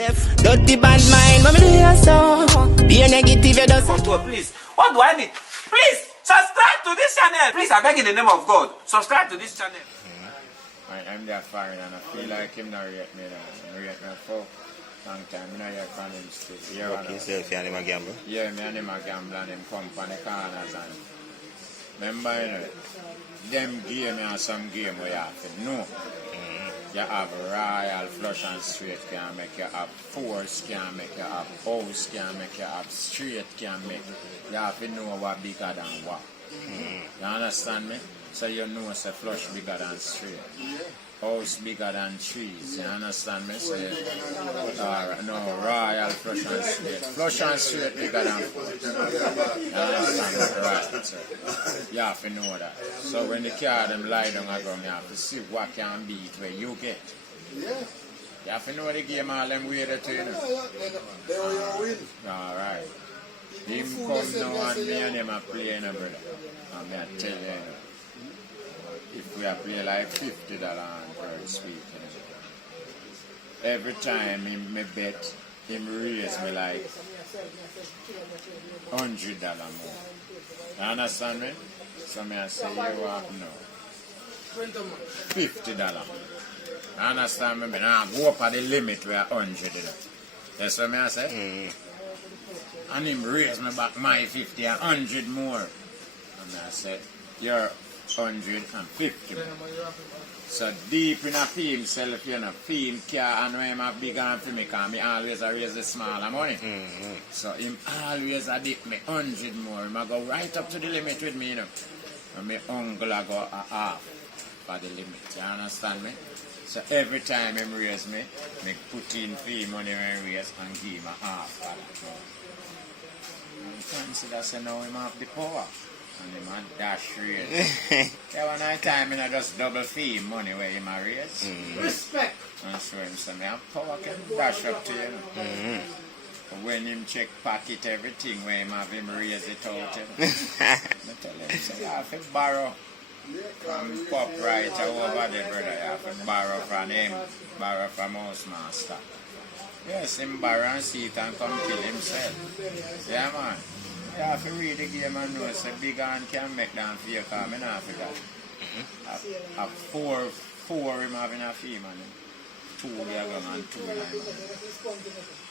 Dirty bad mind, but me do you so. Be a negative, you just. Please, what do I need? Please, subscribe to this channel. Please, I beg in the name of God, subscribe to this channel. I'm that foreign and I feel like him not rate me now. Rate me for long time. I know you're from him still. Yeah, okay, selfie and him a gamble? Yeah, me and him a gamble and him come from the corners and remember, you know, them game and some game where you have to know. You have royal, flush and straight can make you have force, can make you have house, can make you have straight, can make you have to know what bigger than what. You understand me? So you know it's a flush bigger than straight. House bigger than trees. You understand me? So no, royal, flush and straight. Flush and straight bigger than force. You understand me? Right. So you have to know that. So when the car them lie down the ground, you have to see what can beat where you get. You have to know the game all them way to you know. Alright. Him come now and me and him are playing, brother. And me I tell you, if we are playing like $50 on first week, every time him me bet, him raise me like $100 more. You understand me? So me I say, you want no. $50. You understand me? Me now go up at the limit where 100. That's what me I say? And him raise me back my 50 and 100 more. And I said, you're 150 more. So deep in a fee himself, you know, fee him care and when him a big hand for me, because me always raise the smaller money. So him always a dip me 100 more. Him a go right up to the limit with me, you know. And my uncle a go a half for the limit. You understand me? So every time him raise me put in fee money when he raise and give him a half for that. And consider say now him have the power. And him a dash raise. Yeah, one night time I just double fee money where him a raise. Respect. And so him say me have power can dash up to you. When him check pocket everything where him have him raise it out. I tell him say you have to borrow from pop right over there, brother. You have to borrow from him. Borrow from house master. Yes, him borrow and see it and come kill himself. Yeah, man. You have to read the game and know it's a big hand can make them for you, because I'm not for that. A four him having a fee, man. 2 they are going and 2 9.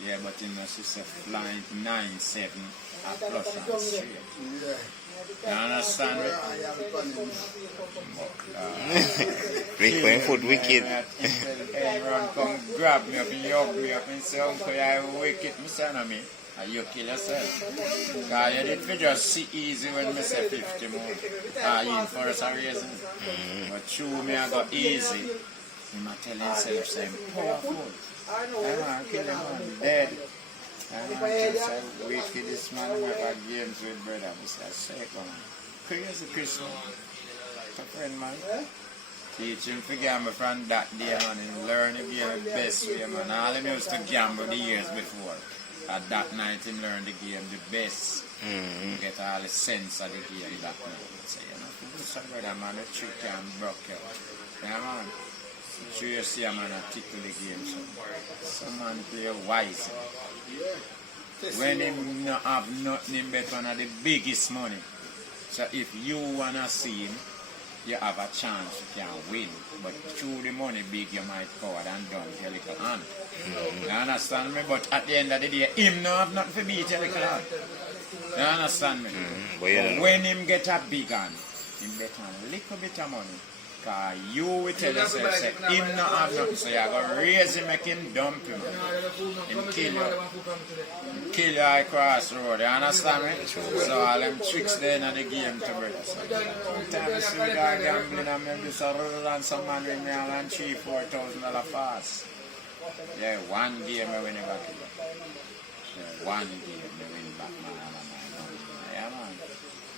Yeah, but him must say flying 9-7 a flush and straight. You understand me? Rick when food wicked. Everyone come grab me up and hug me up and say, Uncle, you wicked, me son of me. And you kill yourself. Because you did for just see easy when me say 50 more. In for some reason. But through me I got easy. He might tell himself, say, powerful. I want to kill him, man. Dead. I want to say, wicked this man who have games with brother. I say, come on. Crazy Christmas. A friend, man. Teach him to gamble from that day, man. And learn to be the best way, man. All him used to gamble the years before. At that night, him learn the game the best. Get all the sense of the game that night. Say, you know, do some brother, man. The trick can broke you. Yeah, man. So you see a man a tickle the game. So some man play wise. When him not have nothing, him bet one of the biggest money. So if you wanna see him, you have a chance you can win. But through the money big, you might forward and down your little hand. You understand me? But at the end of the day, him not have nothing to beat your little hand. You understand me? But when him get a big hand, him bet a little bit of money. Because you will tell yourself, say, him not have nothing, so you're going to raise him, make him dump him. Him kill you. Him kill you across the road, you understand me? So all them tricks there in the game to brother. So, sometimes I see the guy gambling and maybe so rather than some man win me all and $3,000-$4,000 fast. Yeah, one game I win it back. Yeah, one game I win back my money. Yeah, man.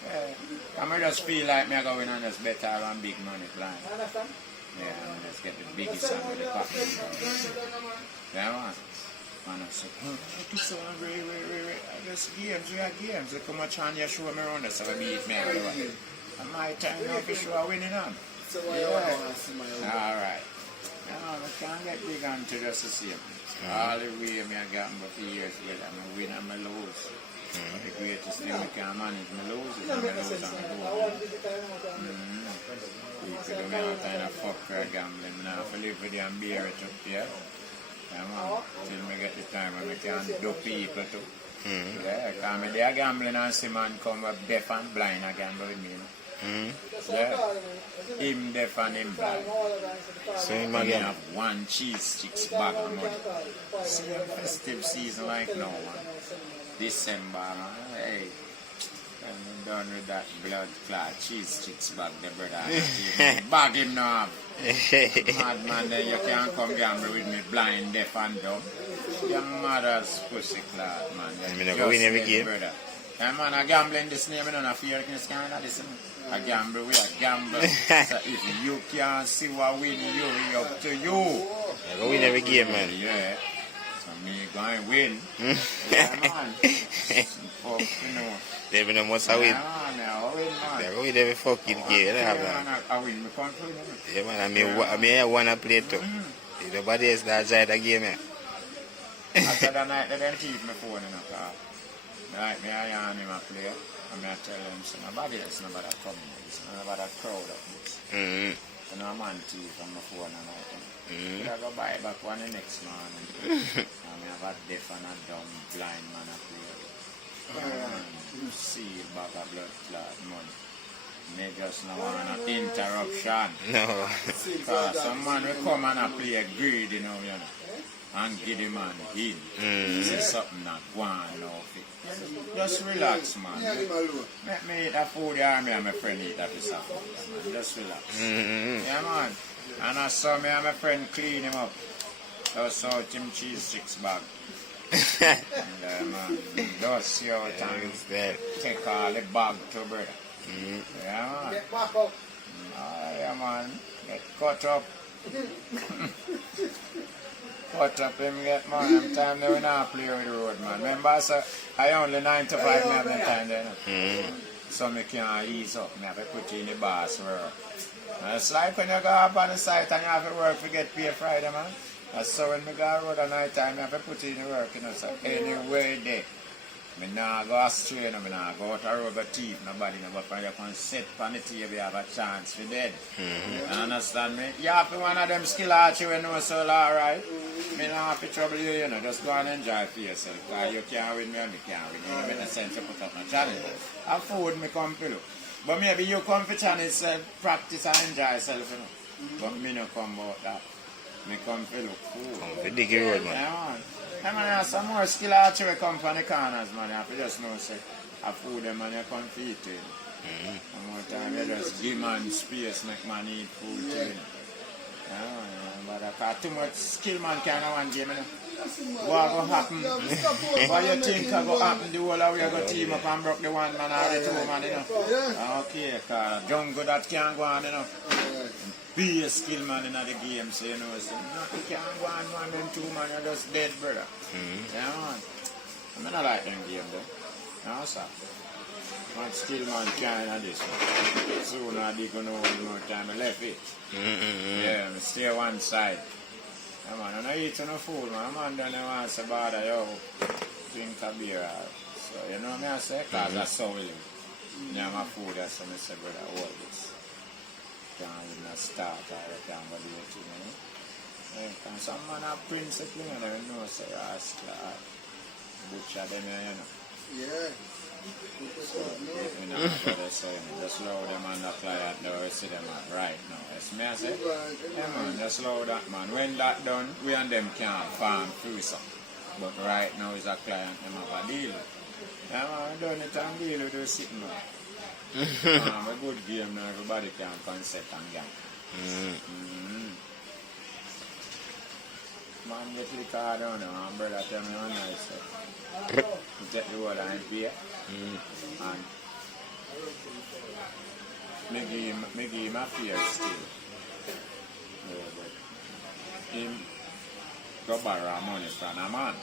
Yeah. I just feel like me going on just better and big money flying. Yeah, I just get the biggest one with the pocket. Yeah, man. Man, I say, this one, I just games, we are games. Look how much on you show me around, so I beat me all the way. And my time now for sure winning on. Yeah. Alright. No, I can't get big on to just the same. All the way me I gamble for years with I win and I lose. But the greatest thing we can manage, I lose it, and I lose and I go. People do me all kind of fuck for gambling. I have to live with you and bear it up here. Yeah, man. Till me get the time when I can do people too. Yeah, because me there gambling and see man come up deaf and blind and gamble with me. Yeah. Him deaf and him blind. So him He again. have one cheese sticks bag of money. See festive season like now, man. December, man. Hey. I'm done with that blood clot cheese sticks bag, the brother. Bag him now. Mad man, then you can't come gamble with me blind, deaf and dumb. Your mother's pussy clot, man. I mean, I go win every game. Brother. Yeah, man, I gamble in this name, I don't fear in this kind of this. I gamble, we are gamble. So if you can't see what win, you up to you. I go win every game, man. Yeah. So me going win. Yeah, man. Fuck, you know. They be no must I win. Yeah, man, I win, man. I go win every fucking game. Yeah, Man. man, I win my country, man. Yeah, man. I mean, I wanna play too. If nobody else that side the game, man. After the night, they didn't keep my phone in the car. Like me, I yarn him a play. And I tell him, so nobody else, nobody come with this. Nobody crowd up this. You know, a man thief on my phone and I I go buy back one the next morning. And I have a deaf and a dumb blind man a play. You see back a blood clot money. They just no want an interruption. No. Because some man will come and a play greed, you know. And give the man in. Say something not go on now. Just relax, man. Let me eat a food here, me and my friend eat a piece of food, man. Just relax. Yeah, man. And I saw me and my friend clean him up. Just out him cheese sticks bag. And man, just see how time take all the bag to brother. Yeah, man. Yeah, man. Get cut up. Cut up him get man, them time they will not play with the road, man. Remember, so I only 9 to 5 me have the time there, so me can't ease up, me have to put you in the boss work. And it's like when you go up on the site and you have to work to get paid Friday, man. And so when me go road at night time, I have to put you in the work, you know, so anyway there. Me nah go astray, no, me nah go out a road with thief, nobody, no, but when you can sit on the table, you have a chance for dead. You understand me? You have to one of them skill arch you know so alright. Me not have to trouble you, you know, just go and enjoy for yourself. Because you can't win me and me can't win. You know, better sense to put up my challenge. And food me come for look. But maybe you come for challenge, practice and enjoy yourself, you know. But me no come about that. Me come for look food. Come for Dicky Road, man. Yeah, man. Yeah, man, there's some more skill archery come from the corners, man. You have to just know, say, I food them and you come for it, you know. One more time, you just give man space, make man eat food, too, you know. Yeah, but too much skill man can't have one game, you know. What will happen? What you think will happen? The whole of we go team up and broke the one man or the two man, you know. Okay, because jungle that can't go on, you know. Be a skill man in the game, so you know, so nothing can go on, man, them two man, you're just dead, brother. Yeah, man. I mean, I like them game, though. No, sir. One skill man can't have this one. Soon I gonna know one more time, I left it. Yeah, I stay one side. Yeah, man, I don't eat no food, man. Man don't want to bother, yo, drink a beer. So, you know what I say? Because that's so will. Yeah, my food, that's what I say, brother, all this. Can't even start or you can't do it, you know. Yeah, some man have principle, you know, say, ask, butcher them, you know. Yeah. You know, brother, so, you know, just load them on the client door, see them right now. Yes, me I say, yeah, man, just load that, man. When that done, we and them can't farm through some. But right now is a client, them have a deal. Yeah, man, done it and deal with the sitting, man. A good game now, everybody can concept and gang. Man, get to the car down now, and brother tell me one night, so you take the water and pay, and me give him a fair still. Yeah, but him go borrow money from a man.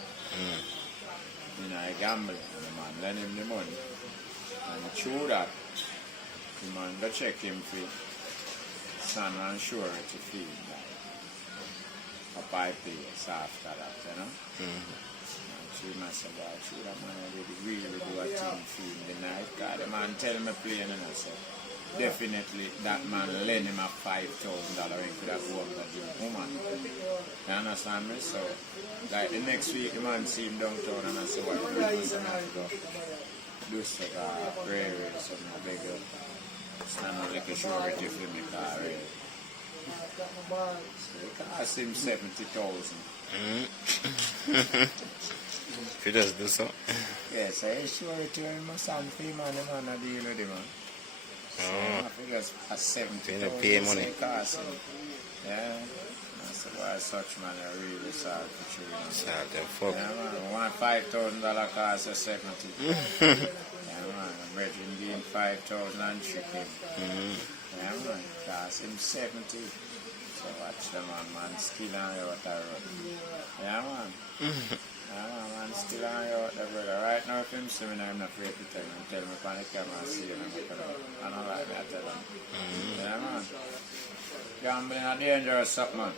You know, I gamble, and the man lend him the money. And through that, the man go check him for sun and surety fee. up I place after that, you know. And she must have got through that man really do a thing for him the night. God, the man tell me playing and I said, definitely that man lend him a $5,000 and could have won that woman. You understand me? So, like the next week the man see him downtown and I said, what you doing? I said, I have to go do some prayer or something, I beg you. Stand up like a surety for me car, right? So it cost him 70,000. If he does do so. Yes, I surety him, my son, the man a deal with him, man. So I figure a 70,000 pay money. cost him. Yeah. I said, why such man are really sorry for children. Sad the fuck. Yeah, man, one $5,000 cost a 70. Yeah, man, Brethren gave 5,000 and shipping. Yeah, man, cost him 70. So watch the man still on you out the road. Yeah, man. Yeah, man, still on you out the brother. Right now, if him see me, I'm not afraid to tell him. Tell me on the camera, see him. I don't like me, I tell him. Yeah, man. Gambling is dangerous something, man.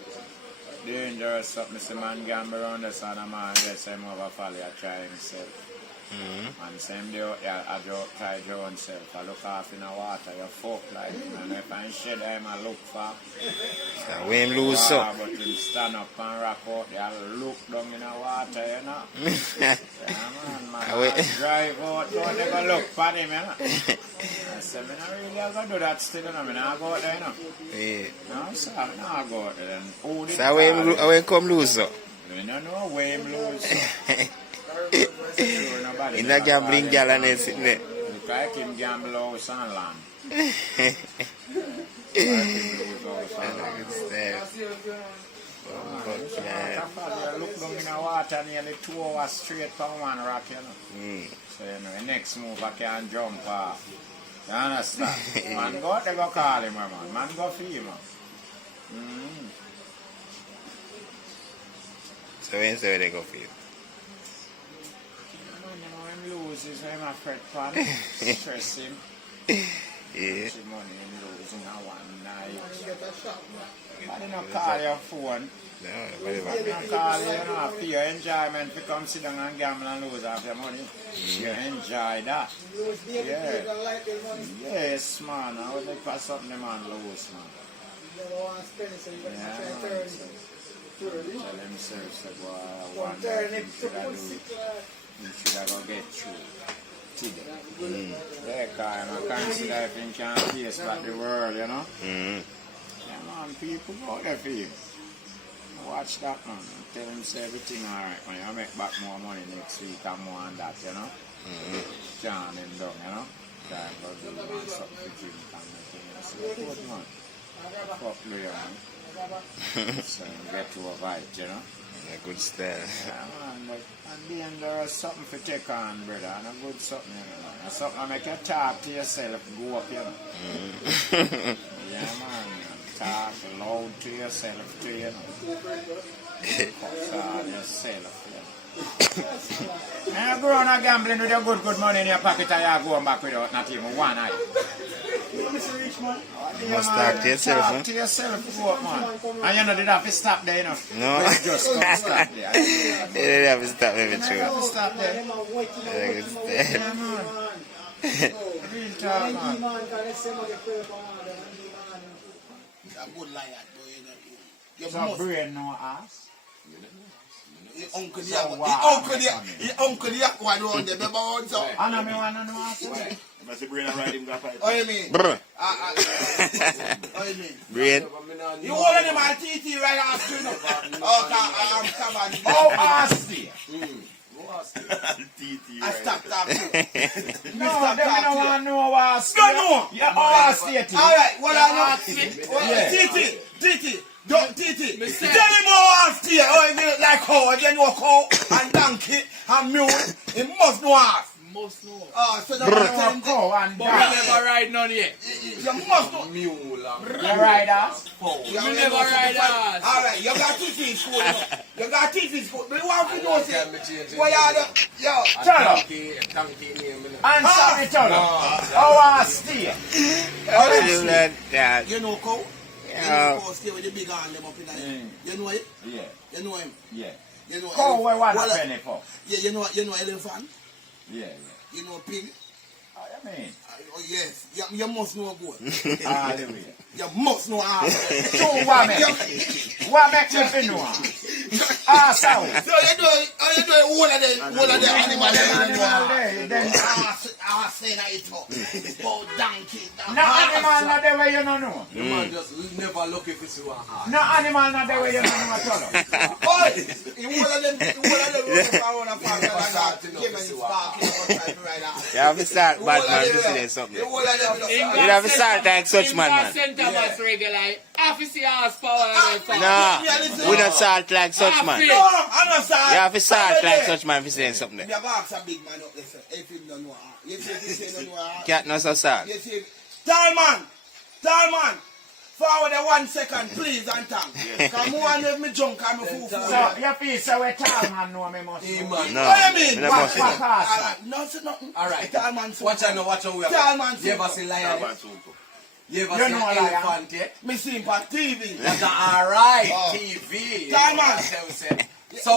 Dangerous something. See man gamble around the sun, a man gets him over folly, I try himself. And same day out there, I try to himself. I look off in the water, you fuck like him. And if I shed him, I look for. So when him lose so. But him stand up and rock out there, look down in the water, you know. Yeah, man, I drive out, don't never look for him, you know. I said, I really have to do that still, you know. I go out there, you know. Yeah. No, sir, I go out there. So when him come lose so. I don't know where him lose. In that gambling gal and sitting there. Look like him gamble house and land. Look down in the water nearly 2 hours straight for one rock, you know. So, you know, the next move I can jump off. You understand? Man go out there, go call him, man. Man go feed him. So when say they go for you? Loses him a fret pan, stress him. Yeah. Money him losing a one night. But you don't call your phone. No, You don't call you, know, for your enjoyment to come sit down and gamble and lose half your money. You enjoy that. Yeah. Yes, man. I would like for something the man lose, man. Yeah, man. Tell himself, say, boy, one day you should have go get through today. Yeah, because I consider if you can face back the world, you know. Yeah, man, people go there for you. Watch that, man. Tell him say everything alright, man. You make back more money next week and more and that, you know. John him down, you know. Time for the man something to drink and make him say, good man. Fuck you, man. So get to a fight, you know. A good style. Yeah, man, but at the end there is something to take on, brother, and a good something, you know. And something to make you talk to yourself, go up, you know. Yeah, man, talk loud to yourself, too, you know. Talk yourself, you know. And you go on gambling with your good money in your pocket and you're going back without not even one eye. You must talk to yourself, talk man. to yourself, go up, man. And you know, they have to stop there, you know. No. Just come stop there. You don't have to stop me, true. You have to stop there. A good style. Yeah, man. Real talk, man. So brain no ass. Uncle Yak one on the member on so. I know me wanna know ass. What you mean? Brr. What you mean? Brain. You holding him on TT right after you know? Oh, come on. Oh, ass there. I stopped that too. No, them don't want to know ass. No, no. Yeah, ass there. Alright, what I know? Yeah. TT. Don't Titi. Tell him how ass here. Oh, he mean like how you know cow and donkey and mule. He must know ass. Must know. So now tell him Cow and But we dog. never ride none yet. you must know. Mule. You ride ass? We never ride ass. Alright, you got Titi in school. You got Titi in school. But you want to know say, what you the yo. Turn up. name. Answer the turn up. Oh, ass there. How do you learn that? You know cow? Yeah, Go stay with the big hand them up in there. You know it? Yeah. You know him? Yeah. You know Cow we want a well, penny for. Yeah, you know elephant? Yeah, You know pig? Oh, you mean? Oh yes. You must know goat. Hallelujah. You must know ass. So what makes you feel no? Ah, so. So you know all of the animals then ass saying that it's up. About donkey. No animal not the way you don't know. The man just never look if it's one heart. No animal not the way you don't know at all. Boy, all of them running around a park like that. Give me spark outside right now. You have to start bad man to see there's something. You have to start like such man. Center regular. Officer horsepower. No, we don't start like such man. No, I'm not sorry. You have to start like such man for saying something. You have asked a big man up there, sir. If him don't know how. You see, he say don't know how. Cat no so sad. You see, tall man. Forward the 1 second, please, and thank. Come on, let me junk, I'm a fool. So you feel so we tall man know me must. Hey, man. No, What do you mean? no must know. Nothing. Alright. Tall man. Watch out now, watch out. Tall man. You ever see lion? You ever You see know a lion? elephant yet? Me see him on TV. That's alright. Oh. TV. Tall man. So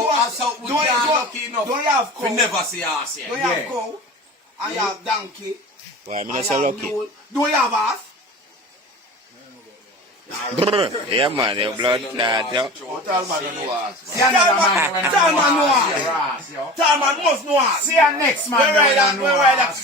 we are lucky enough. Don't you have cow? We never see us yet. Don't you have cow? And you have donkey. Why I'm And not you so have lucky? mule. Don't you have ass? Brr. Yeah man, your blood clot, yo. Tall man know us. Tall man know ass. Tall man must know ass. See your next man. We ride that.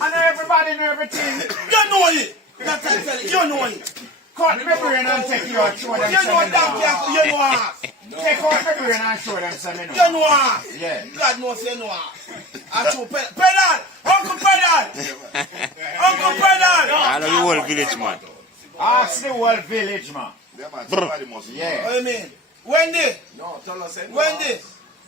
I know everybody know everything. You know it. That's what I'm telling you. You know it. Cut my brain and take your show them You know some donkey. You know ass. Take out my brain and show them some You know ass. Yeah. God knows you know ass. I show pedal. Uncle pedal. Uncle pedal. I know the whole village man. Ask the whole village man. What Yeah. do you mean? Wendy. No, tell us. Wendy.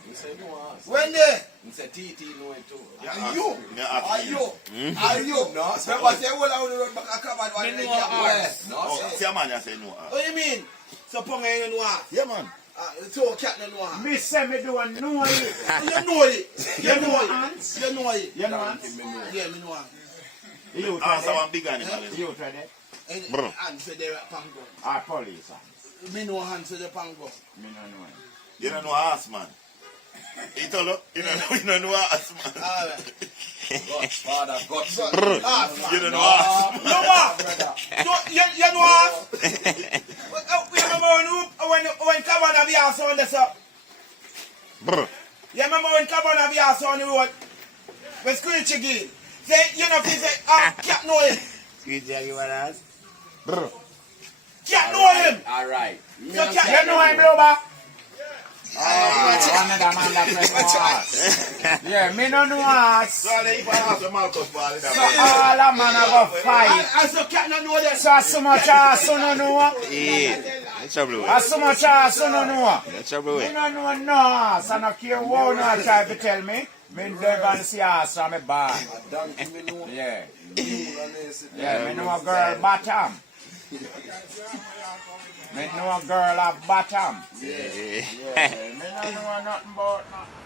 You say no us. Wendy. You say TT know it too. Are you? Hmm? Are you? No, Remember, say, hold on the road back. I come and one Me day. know us. No, What do you mean? So, Ponga, you know ass. Yeah man. So, cat, you know ass. Me say me do a know it. You know it. You know it. Ants? You know it. You know ants? Yeah, me know ass. You ready? You ready? Brr. And say they're at Pango. Our police. Me know hands to the Pango. Me no know. You don't know ass, man. You don't know ass, man. Alright. Godfather, Godson. You don't know ass. No more. You know ass? You remember when Cabana be ass on this up? Brr. You remember when Cabana be ass on the road? When Screech again. Say, you know, he say, can't know him. You tell you what else? Brr. Can't know him. Alright. So You can't know him, Bloba? Another man that play no ass. Yeah, me no know ass. So they even ask the Marcus ball in So that. all a man have a fight. I so can't know them. So much ass, you no know. Yeah. That's trouble with. So much ass, you no know. That's trouble Me with. no know no ass. I don't care what no try to tell me. Me never see ass from me bar. Yeah. Yeah, me know a girl bottom. Me know a girl a bottom. Yeah. Yeah, me no know nothing about nothing.